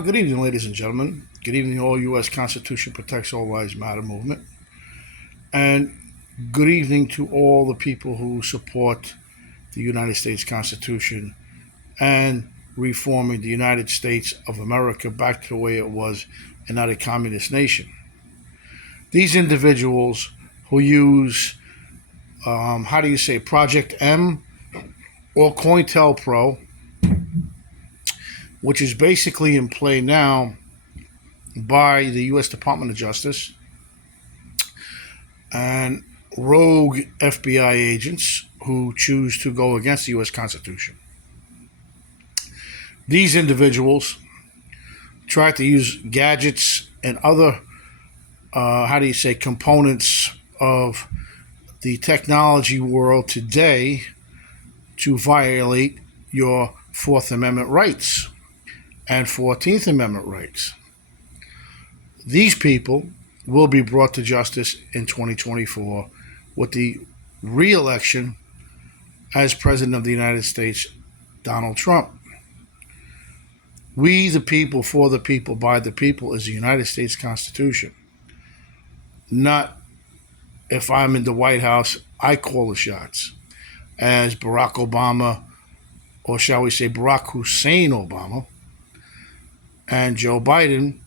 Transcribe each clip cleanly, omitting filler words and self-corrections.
Good evening, ladies and gentlemen. Good evening, all U.S. Constitution Protects All Lives Matter movement. And good evening to all the people who support the United States Constitution and reforming the United States of America back to the way it was and not a communist nation. These individuals who use, Project M or Cointel Pro, which is basically in play now by the U.S. Department of Justice and rogue FBI agents who choose to go against the U.S. Constitution. These individuals try to use gadgets and other, components of the technology world today to violate your Fourth Amendment rights and 14th Amendment rights. These people will be brought to justice in 2024 with the re-election as President of the United States, Donald Trump. We, the people, for the people, by the people, is the United States Constitution. Not if I'm in the White House, I call the shots. As Barack Obama, or shall we say Barack Hussein Obama, and Joe Biden,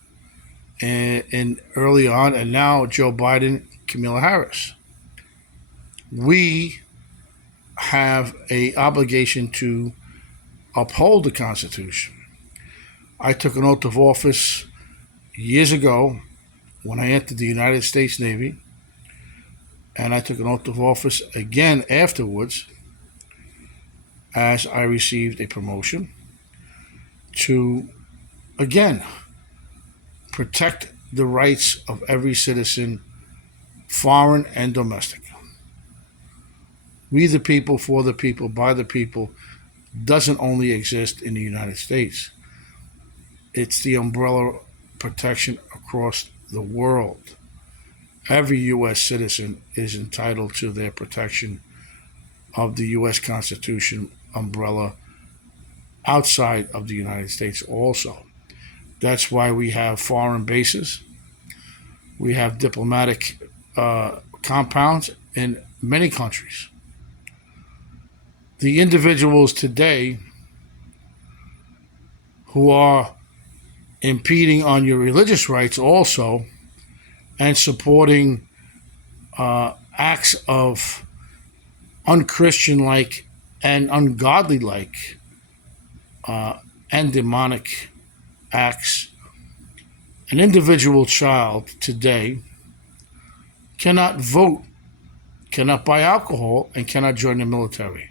and early on, and now Joe Biden, Kamala Harris. We have an obligation to uphold the Constitution. I took an oath of office years ago when I entered the United States Navy, and I took an oath of office again afterwards as I received a promotion to, again, protect the rights of every citizen, foreign and domestic. We the people, for the people, by the people doesn't only exist in the United States. It's the umbrella protection across the world. Every U.S. citizen is entitled to their protection of the U.S. Constitution umbrella outside of the United States also. That's why we have foreign bases. We have diplomatic compounds in many countries. The individuals today who are impeding on your religious rights also and supporting acts of unchristian-like and ungodly-like and demonic acts. An individual child today cannot vote, cannot buy alcohol, and cannot join the military.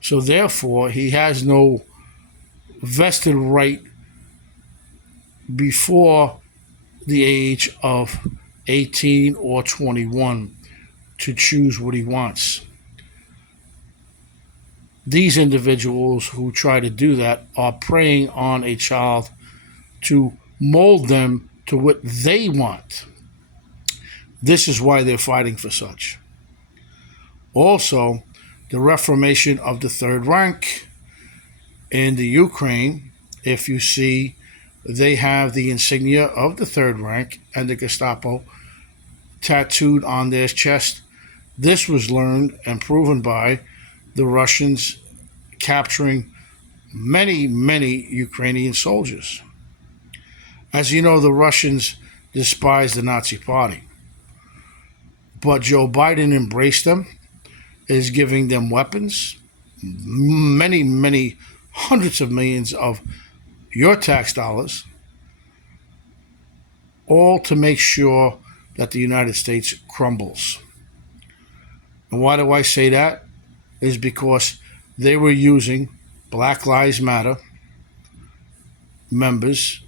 So therefore, he has no vested right before the age of 18 or 21 to choose what he wants. These individuals who try to do that are preying on a child to mold them to what they want. This is why they're fighting for such. Also, the reformation of the third rank in the Ukraine, if you see, they have the insignia of the third rank and the Gestapo tattooed on their chest. This was learned and proven by the Russians capturing many, many Ukrainian soldiers. As you know, the Russians despise the Nazi Party. But Joe Biden embraced them, is giving them weapons, many, many hundreds of millions of your tax dollars, all to make sure that the United States crumbles. And why do I say that? Is because they were using Black Lives Matter members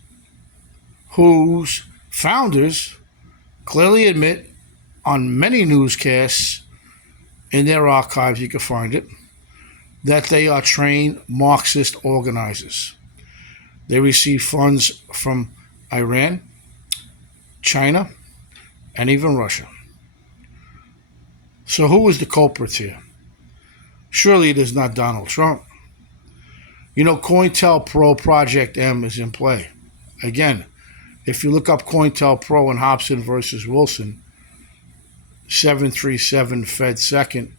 whose founders clearly admit on many newscasts in their archives, you can find it, that they are trained Marxist organizers. They receive funds from Iran, China, and even Russia. So who is the culprit here? Surely it is not Donald Trump. COINTELPRO Project M is in play. Again, if you look up COINTELPRO and Hobson versus Wilson, 737 Fed 2nd,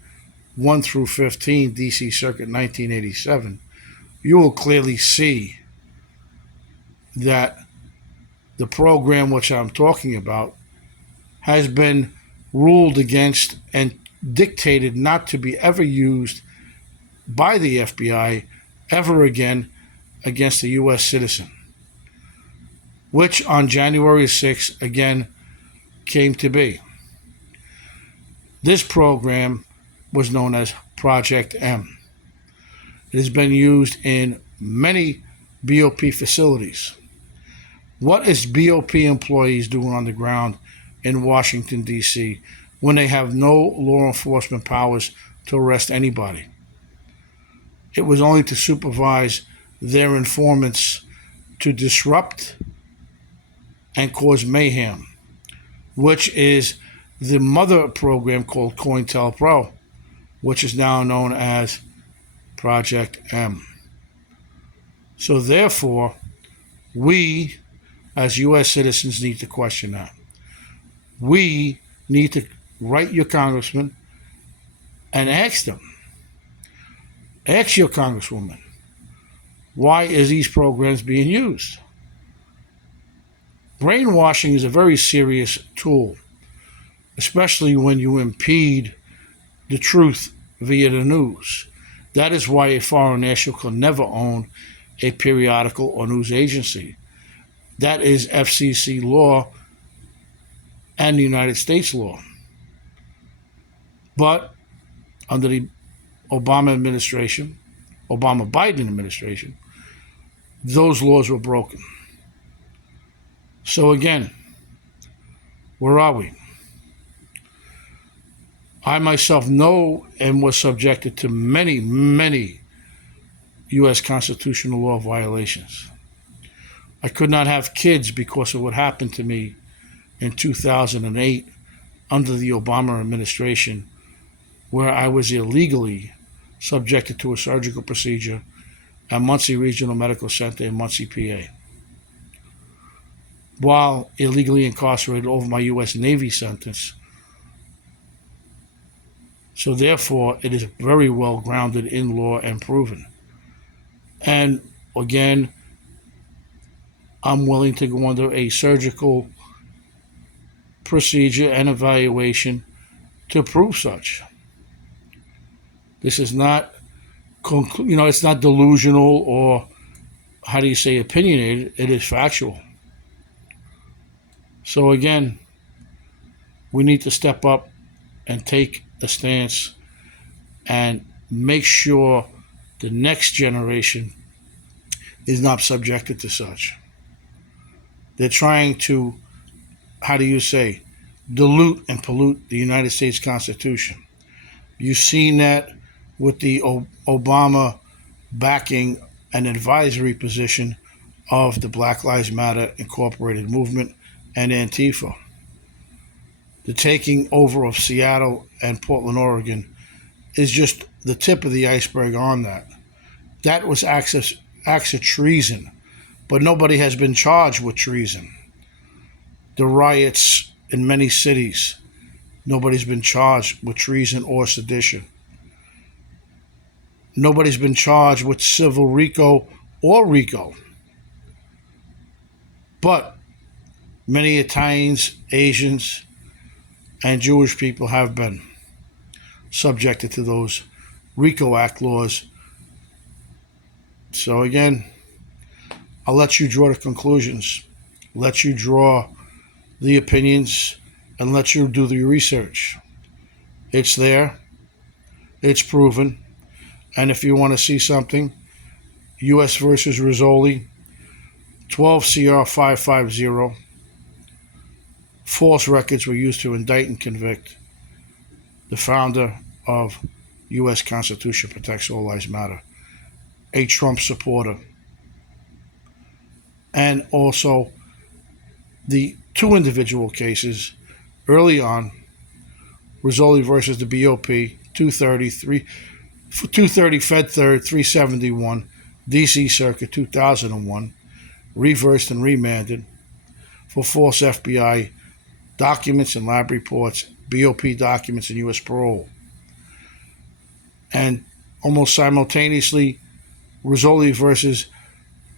1 through 15, DC Circuit 1987, you will clearly see that the program which I'm talking about has been ruled against and dictated not to be ever used by the FBI ever again against a U.S. citizen, which on January 6th again came to be. This program was known as Project M. It has been used in many BOP facilities. What is BOP employees doing on the ground in Washington, D.C. when they have no law enforcement powers to arrest anybody? It was only to supervise their informants to disrupt and cause mayhem, which is the mother program called COINTELPRO, which is now known as Project M. So therefore, we as U.S. citizens need to question that. We need to write your congressman and ask them. Ask your congresswoman, why is these programs being used? Brainwashing is a very serious tool, especially when you impede the truth via the news. That is why a foreign national can never own a periodical or news agency. That is FCC law and the United States law. But under the Obama Biden administration, those laws were broken. So again, where are we? I myself know and was subjected to many, many U.S. constitutional law violations. I could not have kids because of what happened to me in 2008 under the Obama administration, where I was illegally subjected to a surgical procedure at Muncie Regional Medical Center in Muncie, PA, while illegally incarcerated over my U.S. Navy sentence. So therefore, it is very well grounded in law and proven. And again, I'm willing to go under a surgical procedure and evaluation to prove such. This is not, it's not delusional or, opinionated. It is factual. So again, we need to step up and take a stance and make sure the next generation is not subjected to such. They're trying to, dilute and pollute the United States Constitution. You've seen that with the Obama backing an advisory position of the Black Lives Matter Incorporated movement and Antifa. The taking over of Seattle and Portland, Oregon is just the tip of the iceberg on that. That was acts of treason, but nobody has been charged with treason. The riots in many cities, nobody's been charged with treason or sedition. Nobody's been charged with civil RICO or RICO. But many Italians, Asians, and Jewish people have been subjected to those RICO Act laws. So again, I'll let you draw the conclusions, let you draw the opinions, and let you do the research. It's there, it's proven, and if you want to see something, U.S. versus Rizzoli, 12 CR 550, false records were used to indict and convict the founder of U.S. Constitution Protects All Lives Matter, a Trump supporter, and also the two individual cases early on, Rizzoli versus the BOP, 230 Fed 3rd, 371, DC Circuit 2001, reversed and remanded for false FBI documents and lab reports, BOP documents, and U.S. parole. And almost simultaneously, Rizzoli versus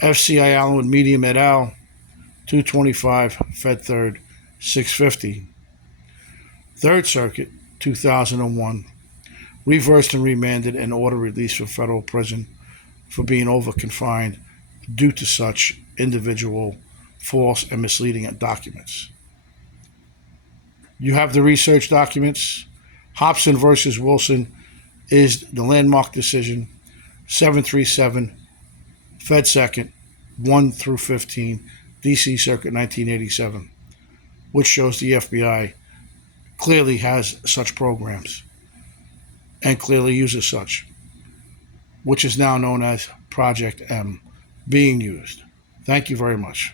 FCI Allenwood Medium et al., 225, Fed 3rd, 650. Third Circuit, 2001, reversed and remanded and order released from federal prison for being over-confined due to such individual false and misleading documents. You have the research documents. Hobson versus Wilson is the landmark decision, 737, Fed 2nd, 1 through 15, DC Circuit 1987, which shows the FBI clearly has such programs and clearly uses such, which is now known as Project M, being used. Thank you very much.